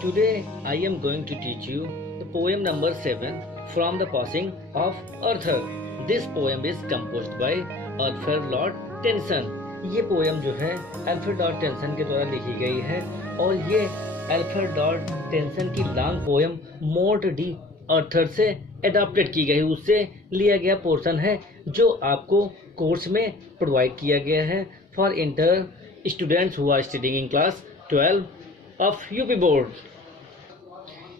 Today I am going to teach you the poem number 7 from the passing of Arthur. This poem is composed by Arthur Lord Tennyson. ये poem जो है Alfred Lord tension के द्वारा लिखी गई है और ये अल्फ्रेड लॉर्ड टेंसन की लॉन्ग पोएम मोर्ट डी आर्थर से एडॉप्टेड की गई, उससे लिया गया पोर्शन है जो आपको कोर्स में प्रोवाइड किया गया है for inter students who are studying in class 12 of UP board.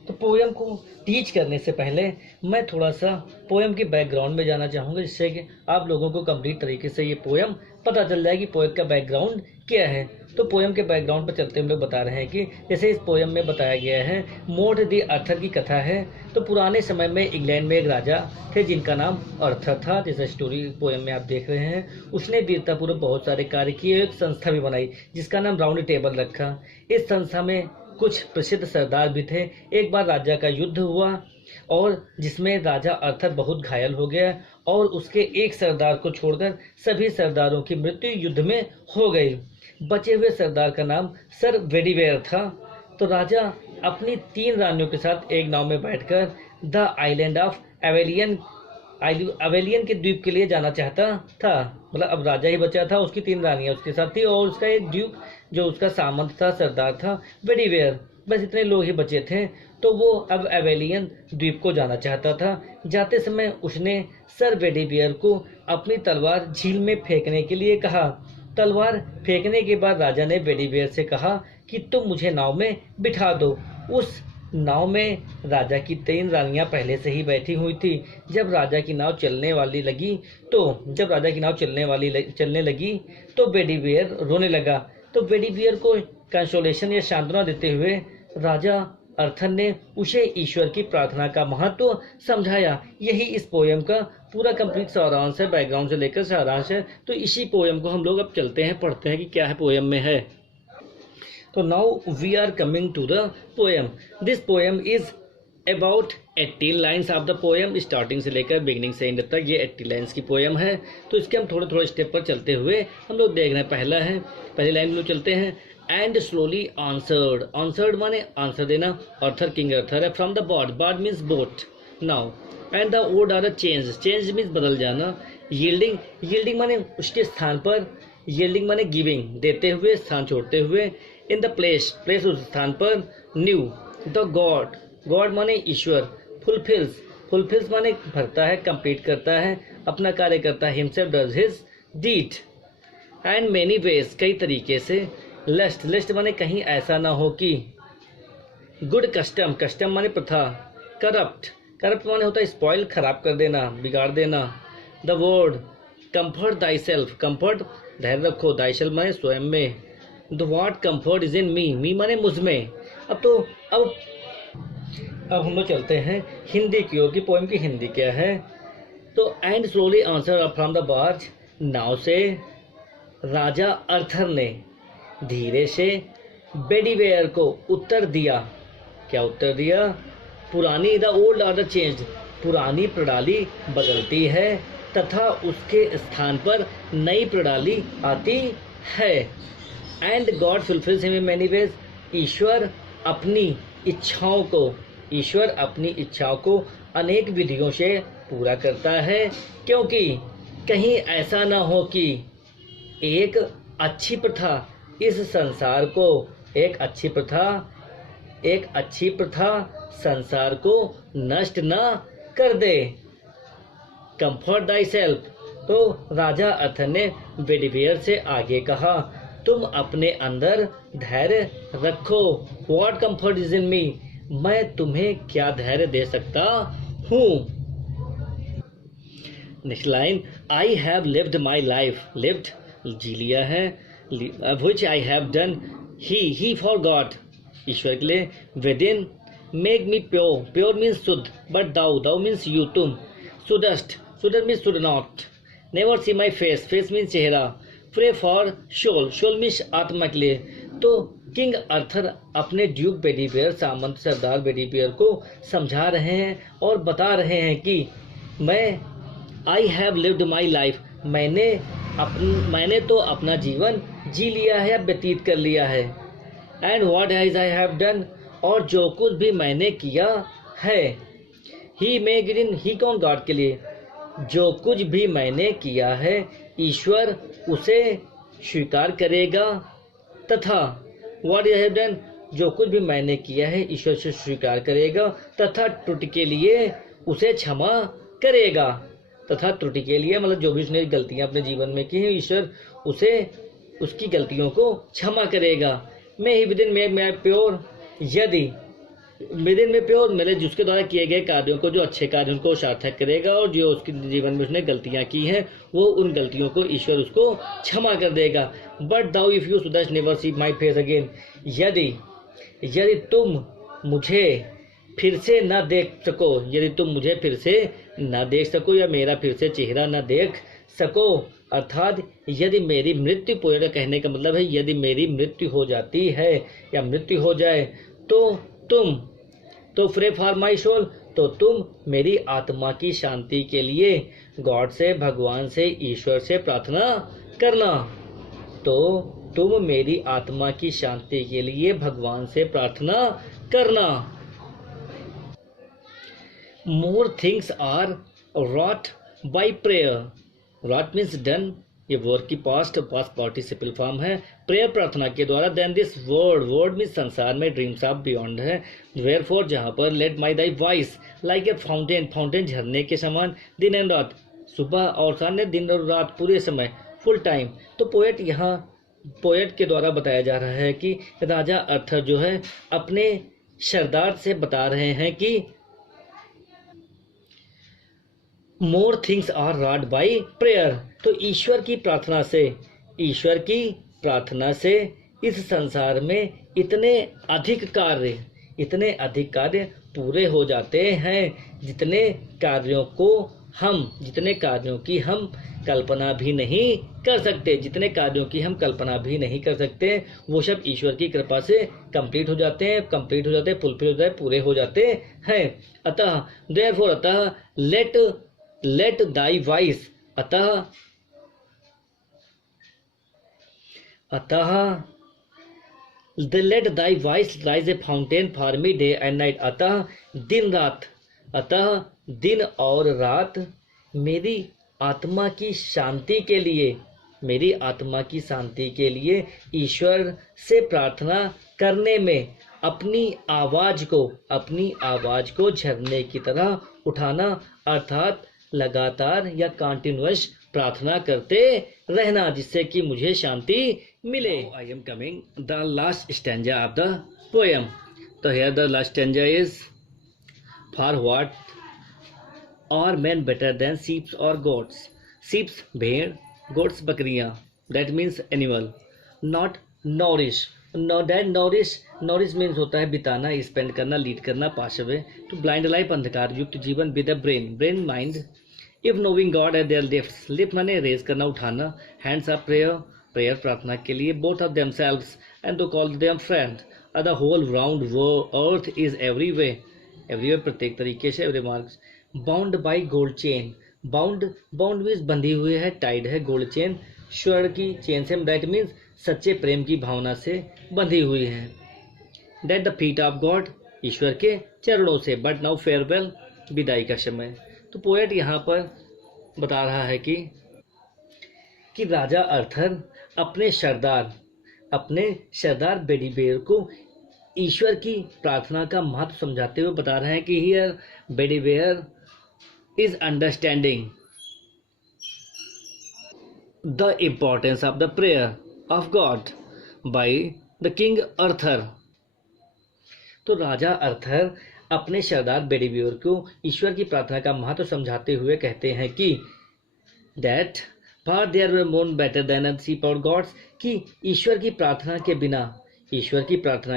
तो पोएम को टीच करने से पहले मैं थोड़ा सा पोएम के बैकग्राउंड में जाना चाहूँगा, जिससे कि आप लोगों को कंप्लीट तरीके से ये पोएम पता चल जाए कि पोएम का बैकग्राउंड क्या है। तो पोएम के बैकग्राउंड पर चलते हम लोग बता रहे हैं कि जैसे इस पोएम में बताया गया है, मोर्ट दी आर्थर की कथा है। तो पुराने समय में इंग्लैंड में एक राजा थे जिनका नाम आर्थर था, जैसे स्टोरी पोएम में आप देख रहे हैं। उसने वीरतापूर्वक बहुत सारे कार्य किए, एक संस्था भी बनाई जिसका नाम राउंड टेबल रखा। इस संस्था में कुछ प्रसिद्ध सरदार भी थे। एक बार राजा का युद्ध हुआ और जिसमें राजा आर्थर बहुत घायल हो गया और उसके एक सरदार को छोड़कर सभी सरदारों की मृत्यु युद्ध में हो गई। बचे हुए सरदार का नाम सर वेडिवेयर था। तो राजा अपनी 3 रानियों के साथ एक नाव में बैठकर द आइलैंड ऑफ अवेलियन के द्वीप के लिए जाना चाहता था। मतलब अब राजा ही बचा था, उसकी 3 रानियां उसके साथ थी और उसका एक ड्यूक जो उसका सामंत था, सरदार था वेडिवेयर। बस इतने लोग ही बचे थे। तो वो अब अवेलियन द्वीप को जाना चाहता था। जाते समय उसने सर वेडिवेयर को अपनी तलवार झील में फेंकने के लिए कहा। तलवार फेंकने के बाद राजा ने वेडिवेयर से कहा कि तुम मुझे नाव में बिठा दो। उस नाव में राजा की 3 रानियां पहले से ही बैठी हुई थी। जब राजा की नाव चलने लगी तो वेडिवेयर रोने लगा। तो वेडिवेयर को कंसोलेशन या सांत्वना देते हुए राजा आर्थर ने उसे ईश्वर की प्रार्थना का महत्व समझाया। यही इस पोएम का पूरा कंप्लीट सारांश है, बैकग्राउंड से लेकर सारांश है। तो इसी पोएम को हम लोग अब चलते हैं, पढ़ते हैं कि क्या है पोएम में है। तो now we are coming to the poem. This poem is about 80 lines of the poem. Starting से लेकर बिगिनिंग से एंड तक ये 80 लाइन्स की पोएम है। तो इसके हम थोड़े थोड़े स्टेप पर चलते हुए हम लोग देख रहे हैं। पहली लाइन में लोग चलते हैं। And slowly answered. आंसर्ड माने आंसर देना। आर्थर किंग आर्थर है। From the bard means boat. Now and the word are change means बदल जाना। यील्डिंग माने उसके स्थान पर। यील्डिंग माने गिविंग देते हुए, स्थान छोड़ते हुए। इन द प्लेस उस स्थान पर। न्यू द गॉड माने ईश्वर। फुलफिल्स माने भरता है, कंप्लीट करता है, अपना कार्य करता है। Himself does his deed. And many ways कई तरीके से। लस्ट माने कहीं ऐसा ना हो कि। गुड कस्टम माने प्रथा। करप्ट माने होता है स्पॉइल, खराब कर देना, बिगाड़ देना। The word comfort thyself. Comfort धैर्य रखो। दाई सेल्फ माने स्वयं में। The word comfort is in me माने मुझ में। अब हम लोग चलते हैं हिंदी की ओर कि पोएम की हिंदी क्या है। तो and slowly answer from the barge. नाव से राजा आर्थर ने धीरे से वेडिवेयर को उत्तर दिया। क्या उत्तर दिया? पुरानी द ओल्ड ऑर्डर चेंज्ड। पुरानी प्रणाली बदलती है तथा उसके स्थान पर नई प्रणाली आती है। And God fulfils him in many ways. ईश्वर अपनी इच्छाओं को अनेक विधियों से पूरा करता है, क्योंकि कहीं ऐसा न हो कि एक अच्छी प्रथा संसार को नष्ट न कर दे। Comfort thy self. तो राजा आर्थर ने वेडिवेयर से आगे कहा, तुम अपने अंदर धैर्य रखो। What comfort is in me. मैं तुम्हें क्या धैर्य दे सकता हूँ। Next line. I have lived my life. Lived जी लिया है। Which I have done he for God. ईश्वर के लिए। Within make me pure means शुद्ध। बट दाउ मीन्स यू तुम। Should means should not. Never see my face means चेहरा। Pray for soul means आत्मा के लिए। तो किंग आर्थर अपने ड्यूक वेडिवेयर, सामंत सरदार वेडिवेयर को समझा रहे हैं और बता रहे हैं कि आई हैव लिव्ड माई लाइफ। मैंने तो अपना जीवन जी लिया है, व्यतीत कर लिया है। And what has I have done. और जो कुछ भी मैंने किया है। ही मेड इन, ही कौन? गॉड के लिए। जो कुछ भी मैंने किया है ईश्वर उसे स्वीकार करेगा, तथा व्हाट आई हैव डन, जो कुछ भी मैंने किया है ईश्वर से स्वीकार करेगा, तथा त्रुटि के लिए उसे क्षमा करेगा। तथा त्रुटि के लिए मतलब जो भी उसने गलतियां अपने जीवन में की हैं ईश्वर उसे उसकी गलतियों को क्षमा करेगा। मैं ही विदिन में प्योर, यदि विदिन में प्योर मेरे जिसके द्वारा किए गए कार्यों को, जो अच्छे कार्य उनको सार्थक करेगा, और जो उसके जीवन में उसने गलतियां की हैं वो उन गलतियों को ईश्वर उसको क्षमा कर देगा। But thou if you shouldst never see my face again, यदि तुम मुझे फिर से न देख सको, यदि तुम मुझे फिर से न देख सको या मेरा फिर से चेहरा न देख सको, अर्थात यदि मेरी मृत्यु, पोएट का कहने का मतलब है यदि मेरी मृत्यु हो जाती है या मृत्यु हो जाए तो प्रे फॉर माई सोल, तो तुम मेरी आत्मा की शांति के लिए गॉड से, भगवान से, ईश्वर से प्रार्थना करना। तो तुम मेरी आत्मा की शांति के लिए भगवान से प्रार्थना करना। More things are wrought by prayer, wrought means done, ये वर्ड की पास्ट पार्टिसिपल फॉर्म है, प्रेयर प्रार्थना के द्वारा। देन दिस वर्ड मीन्स संसार में, ड्रीम्स ऑफ बियॉन्ड है। वेयरफॉर जहाँ पर, let my thy voice like a fountain झरने के समान, दिन एंड रात, सुबह और सामने, दिन और रात, पूरे समय, फुल टाइम। तो पोएट के द्वारा बताया जा रहा है कि राजा अर्थर जो है अपने सरदार से बता रहे हैं कि more things are wrought by prayer, तो ईश्वर की प्रार्थना से इस संसार में इतने अधिक कार्य पूरे हो जाते हैं जितने कार्यों की हम कल्पना भी नहीं कर सकते, वो सब ईश्वर की कृपा से कंप्लीट हो जाते हैं, फुलफिल हो जाते, पूरे हो जाते हैं। अतः देयरफॉर, अतः लेट दाई वॉइस, अतः let thy voice rise A fountain for me day and night, अतः दिन और रात मेरी आत्मा की शांति के लिए ईश्वर से प्रार्थना करने में अपनी आवाज को झरने की तरह उठाना, अर्थात लगातार या कंटिन्यूअस प्रार्थना करते रहना, जिससे कि मुझे शांति मिले। I am coming the last stanza of the poem. तो here the last stanza is, for what are men better than sheeps और गोट्स, शीप्स भेड़, गोट्स बकरियां, that means animal, not nourish, nourish means होता है बिताना, spend करना, lead करना, pass away, to blind life, अंधकार युक्त जीवन, with a brain mind, if knowing God at their lift माने रेज करना, उठाना, हैंड्स ऑफ प्रेयर प्रार्थना के लिए, both of themselves and to call them friend, the whole round earth is everywhere प्रत्येक तरीके से, every marks, bound by gold chain, bound means बंधी हुई है, टाइड है, गोल्ड चेन स्वर्ण की चेन से, दैट मीन्स सच्चे प्रेम की भावना से बंधी हुई है, that the feet of God, ईश्वर के चरणों से, बट नाउ फेयरवेल, विदाई का समय। तो पोएट यहाँ पर बता रहा है कि राजा अर्थर अपने सरदार बेडीवेयर को ईश्वर की प्रार्थना का महत्व समझाते हुए बता रहे हैं कि here Bedivere is understanding the importance of the prayer of God by the king Arthur. तो राजा अर्थर अपने सरदार बेडीवेयर को ईश्वर की प्रार्थना का महत्व समझाते हुए कहते हैं कि दैट फॉर देयर वर मोन बेटर देन अ शीप और गॉड्स, कि ईश्वर की प्रार्थना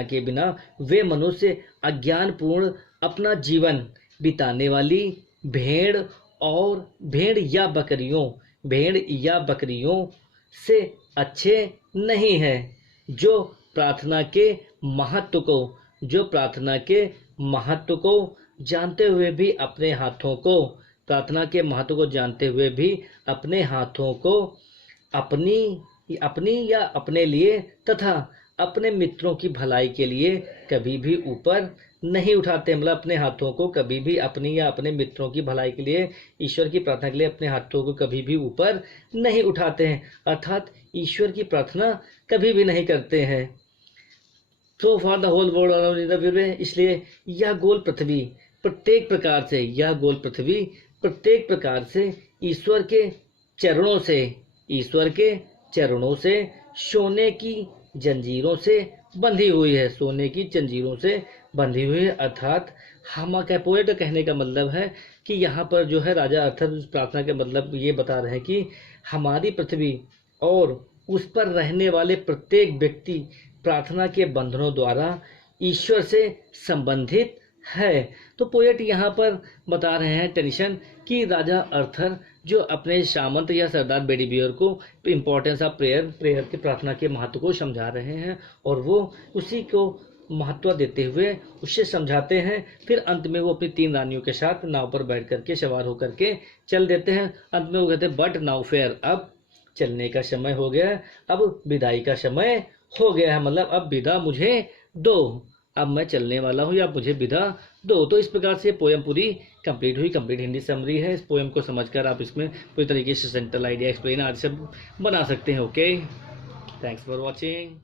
के बिना वे मनुष्य अज्ञानपूर्ण अपना जीवन बिताने वाली भेड़ या बकरियों से अच्छे नहीं हैं, जो प्रार्थना के महत्व को जानते हुए भी अपने हाथों को अपनी या अपने लिए तथा अपने मित्रों की भलाई के लिए कभी भी ऊपर नहीं उठाते। मतलब अपने हाथों को कभी भी अपनी या अपने मित्रों की भलाई के लिए, ईश्वर की प्रार्थना के लिए अपने हाथों को कभी भी ऊपर नहीं उठाते हैं, अर्थात ईश्वर की प्रार्थना कभी भी नहीं करते हैं। So for the whole world around in the view, इसलिए यह गोल पृथ्वी प्रत्येक प्रकार से, यह गोल पृथ्वी प्रत्येक प्रकार से ईश्वर के चरणों से, ईश्वर के चरणों से सोने की जंजीरों से बंधी हुई है, सोने की जंजीरों से बंधी हुई है। अर्थात हम पोएट कहने का मतलब है कि यहाँ पर जो है राजा अर्थर प्रार्थना के मतलब ये बता रहे हैं कि हमारी पृथ्वी और उस पर रहने वाले प्रत्येक व्यक्ति प्रार्थना के बंधनों द्वारा ईश्वर से संबंधित है। तो पोएट यहाँ पर बता रहे हैं टेंशन कि राजा अर्थर जो अपने सामंत या सरदार बेडीबियर को इम्पोर्टेंस ऑफ प्रेयर के प्रार्थना के महत्व को समझा रहे हैं और वो उसी को महत्व देते हुए उससे समझाते हैं। फिर अंत में वो अपनी 3 रानियों के साथ नाव पर बैठ करके सवार होकर के चल देते हैं। अंत में वो कहते हैं बट नाउ फेयर, अब चलने का समय हो गया, अब विदाई का समय हो गया है, मतलब अब विदा मुझे दो, अब मैं चलने वाला हूँ या मुझे विदा दो। तो इस प्रकार से पोएम पूरी कंप्लीट हुई। कंप्लीट हिंदी समरी है। इस पोएम को समझकर आप इसमें पूरी तरीके से सेंट्रल आइडिया एक्सप्लेन आदि सब बना सकते हैं। Okay, thanks for watching.